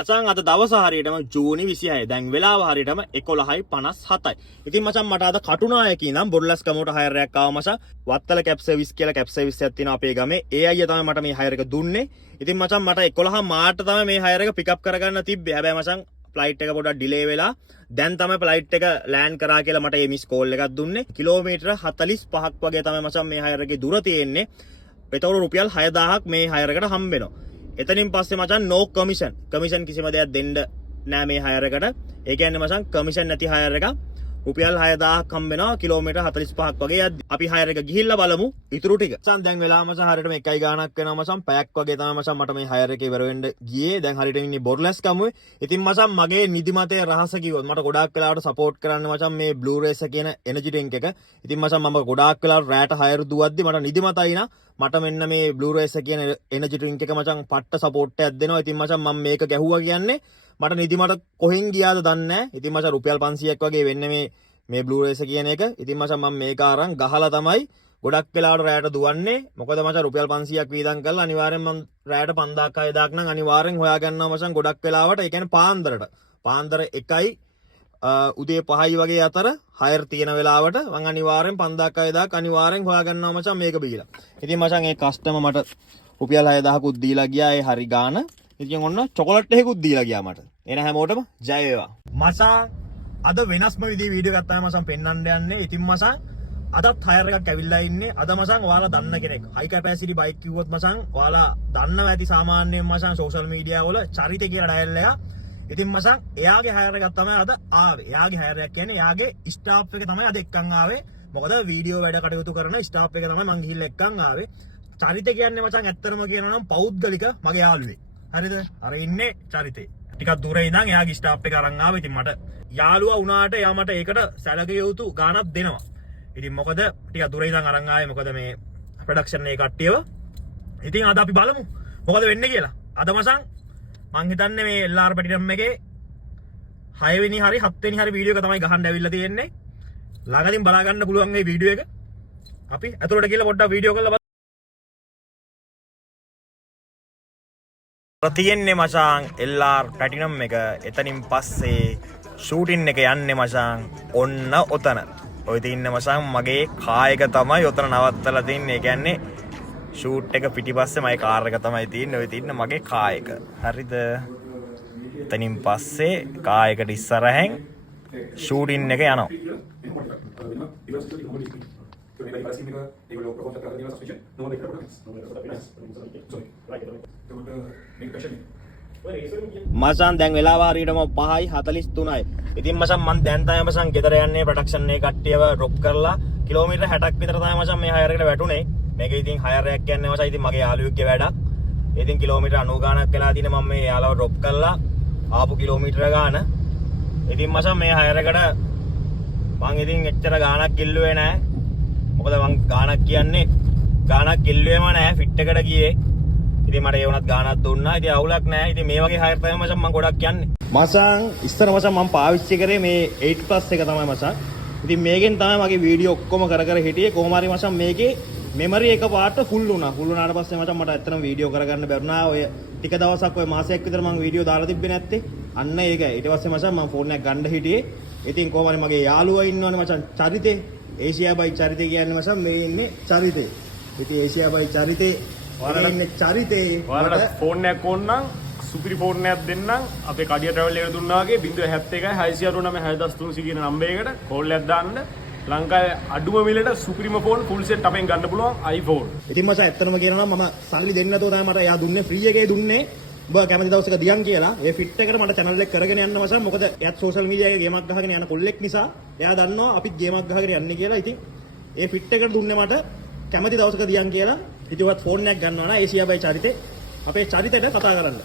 මචං අද දවස හරියටම ජූනි 26. දැන් වෙලාව හරියටම 11:57යි. ඉතින් මචං මට අද කටුනායකී නම් බොරලස් කමෝට හයර් එකක් ආවා මචං. වත්තල කැප් සර්විස් කියලා කැප් සර්විස් එකක් තියෙනවා අපේ ගමේ. ඒ අයියා තමයි මට මේ හයර් එක දුන්නේ. ඉතින් මචං මට 11 මාර්ට තමයි මේ හයර් එක පිකප් කරගන්න තිබ්බේ. හැබැයි මචං ෆ්ලයිට් එක පොඩ්ඩක් ඩිලේ වෙලා දැන් තමයි ෆ්ලයිට් එක ලෑන්ඩ් කරා කියලා මට මේ මිස් කෝල් එකක් දුන්නේ. කිලෝමීටර 45ක් වගේ තමයි මචං මේ හයර් එකේ දුර තියෙන්නේ. ඒතකොට රුපියල් 6000ක් මේ හයර් එකට හම්බ වෙනවා. එතනින් පස්සේ මචං නෝ කමිෂන් කිසිම දෙයක් දෙන්න නෑ මේ හයර් එකට. ඒ කියන්නේ මචං කමිෂන් නැති හයර් එකක්. රුපියල් 6000ක් හම්බ වෙනවා කිලෝමීටර් 45ක් වගේ යද්දි. අපි හයර් එක ගිහිල්ලා බලමු ඉතුරු ටික. මචං දැන් වෙලා මචං හරියටම 1යි ගාණක් වෙනවා මචං. පැයක් වගේ තමයි මචං මට මේ හයර් එක ඉවර වෙන්න ගියේ. දැන් හරියට ඉන්නේ බොරලස් කමුවේ. ඉතින් මචං මගේ නිදිමතේ රහස කිව්වොත් මට ගොඩාක් වෙලාවට සපෝට් කරන්න මචං මේ බ්ලූ රේස් කියන එනර්ජි ඩ්‍රින්ක් එක. ඉතින් මචං මම ගොඩාක් වෙලාවට රැට හයර් දුවද්දි මට නිදිමතයි නා මට මෙන්න මේ බ්ලූ රේස් කියන එනර්ජි ඩ්‍රින්ක් එක මචං පට්ට සපෝට් එකක් දෙනවා. ඉතින් මචං මම මේක ගැහුවා කියන්නේ මට නිදිමත කොහෙන් ගියාද දන්නේ නැහැ. ඉතින් මචං රුපියල් 500ක් වගේ වෙන්නේ මේ බ්ලූ රේස් කියන එක. ඉතින් මචං මම මේක අරන් ගහලා තමයි ගොඩක් වෙලාවට රැට දුවන්නේ. මොකද මචං රුපියල් 500ක් වීදම් කරලා අනිවාර්යෙන් මම රැට 5000ක් 6000ක් නම් අනිවාර්යෙන් හොයා ගන්නවා මචං ගොඩක් වෙලාවට. ඒ කියන්නේ පාන්දර 1යි උදේ 5යි වගේ අතර හයර් තියෙන වෙලාවට මම අනිවාර්යෙන් 5000ක් 6000ක් අනිවාර්යෙන් හොයා ගන්නවා මචං මේක බීලා. ඉතින් මචං ඒ කස්ටමර් මට රුපියල් 6000කුත් දීලා ගියා ඒ හරි ගාන. ඉතින් ඔන්න චොකලට් එකකුත් දීලා ගියා මට. එන හැමෝටම ජය වේවා. මචං අද වෙනස්ම විදිහේ වීඩියෝ එකක් තමයි මචං පෙන්වන්න යන්නේ. ඉතින් මචං අදත් හයර් එකක් ඇවිල්ලා ඉන්නේ. අද මචං ඔයාලා දන්න කෙනෙක්. හයි කැපැසිටි බයික් කිව්වොත් මචං ඔයාලා දන්නවා ඇති සාමාන්‍යයෙන් මචං සෝෂල් මීඩියා වල චරිත කියලා ඩයල් එක. ඉතින් මචං එයාගේ හයර් එකක් තමයි අද ආවේ. එයාගේ හයර් එකක් කියන්නේ එයාගේ ස්ටාෆ් එක තමයි අද එක්කන් ආවේ. මොකද වීඩියෝ වැඩ කටයුතු කරන ස්ටාෆ් එක තමයි මං ගිහිල්ලා එක්කන් ආවේ. චරිත කියන්නේ මචං ඇත්තටම කියනවා නම් පෞද්ගලික මගේ යාළුවෙක්. හරිද? අර ඉන්නේ චරිතේ. ටිකක් දුරේ ඉඳන් එයාගේ ස්ටාෆ් එක අරන් ආවේ. ඉතින් මට යාළුවා වුණාට එයා මට ඒකට සැලකිය යුතු ගාණක් දෙනවා. ඉතින් මොකද ටිකක් දුරේ ඉඳන් අරන් ආවේ මොකද මේ ප්‍රොඩක්ෂන් එකේ කට්ටියව. ඉතින් අද අපි බලමු මොකද වෙන්නේ කියලා. අද මචං මං හිතන්නේ මේ LR පැටිනම් එකේ 6 වෙනි හරි 7 වෙනි හරි වීඩියෝ එක තමයි ගහන්න ඇවිල්ලා තියෙන්නේ. ළඟදීන් බලා ගන්න පුළුවන් මේ වීඩියෝ එක. අපි අතලට ගිහලා පොඩ්ඩක් වීඩියෝ කරලා තියෙන්නේ මචං LR පැටිනම් එක. එතනින් පස්සේ ෂූටින් එක යන්නේ මචං ඔන්න ඔතන. ඔය තින්නේ මචං මගේ කායක තමයි ඔතන නවත්තලා තින්නේ. ඒ කියන්නේ ෂූට් එක පිටිපස්සේ මගේ කාර් එක තමයි තියෙන්නේ. ඔය තින්නේ මගේ කායක. හරිද? එතනින් පස්සේ කායකට ඉස්සරහෙන් ෂූටින් එක යනවා. මචං දැන් වෙලාව හරියටම 5:43යි. ඉතින් මචං මම දැන් තමයි මචං ගෙදර යන්නේ ප්‍රොඩක්ෂන් එකේ කට්ටියව ඩ්‍රොප් කරලා කිලෝමීටර් 60ක් විතර තමයි මචං මේ හයර් එකට වැටුනේ. මේක ඉතින් හයර් එකක් කියන්නේ මචං ඉතින් මගේ යාළුවෙක්ගේ වැඩක්. ඉතින් කිලෝමීටර් 90 ගාණක් වෙලා තියෙන මම මේ යාළුවව ඩ්‍රොප් කරලා ආපු කිලෝමීටර ගාන. ඉතින් මචං මේ හයර් එකට මං ඉතින් එච්චර ගාණක් කිල්ලුවේ නෑ. මොකද මං ගාණක් කියන්නේ ගාණක් කිල්ලුවේම නෑ ෆිට් එකට ගියේ. ඉතින් මට ඒ වුණත් ගාණක් දුන්නා. ඉතින් අවුලක් නෑ. ඉතින් මේ වගේ හයර් තමයි මචං මං ගොඩක් යන්නේ. මචං ඉස්සර මචං මං පාවිච්චි කරේ මේ 8+ එක තමයි මචං. ඉතින් මේකෙන් තමයි මගේ වීඩියෝ ඔක්කොම කර හිටියේ. කොහොම හරි මචං මේකේ මෙමරි එක පාට ෆුල් වුණා. ෆුල් වුණාට පස්සේ මචං මට ඇත්තටම වීඩියෝ කරගන්න බැරුණා. ඔය ටික දවසක් ඔය මාසයක් විතර මං වීඩියෝ දාලා තිබ්බේ නැත්තේ. අන්න ඒකයි. ඊට පස්සේ මචං මං ෆෝන් එකක් ගන්න හිටියේ. ඉතින් කොහොම හරි මගේ යාළුවා ඉන්නවනේ මචං චරිතේ. ඒෂියා බයි චරිතේ කියන්නේ මචං මේ ඉන්නේ චරිතේ. ඉතින් ඒෂියා බයි චරිතේ ඔයාලා ඉන්නේ චරිතේ. ඔයාලට ෆෝන් එකක් ඕන නම් සුපිරි ෆෝන් එකක් දෙන්නම්. අපේ කඩිය ට්‍රැවල් එකට දුන්නා වගේ 071 699 6300 කියන නම්බරයකට කෝල් එකක් දාන්න. ලංකාවේ අඩුම මිලට සුපිරිම ෆෝන් ෆුල් සෙට් අපෙන් ගන්න පුළුවන් iPhone. ඉතින් මචං ඇත්තටම කියනවා නම් මම සල්ලි දෙන්න නැතුව තමයි මට එයා දුන්නේ ෆ්‍රී එකේ දුන්නේ. ඔබ කැමති දවසක දියන් කියලා. ඒ ෆිට් එකට මට channel එක කරගෙන යන්න මචං. මොකද එයාත් social media එකේ ගේමක් ගහගෙන යන කොල්ලෙක් නිසා එයා දන්නවා අපිත් ගේමක් ගහගෙන යන්නේ කියලා. ඉතින් ඒ ෆිට් එකට දුන්නේ මට කැමති දවසක දියන් කියලා. ඉතින් ඔයත් ෆෝන් එකක් ගන්නවා නා ඒෂියා බයි චරිතේ. අපේ චරිතේට කතා කරන්න.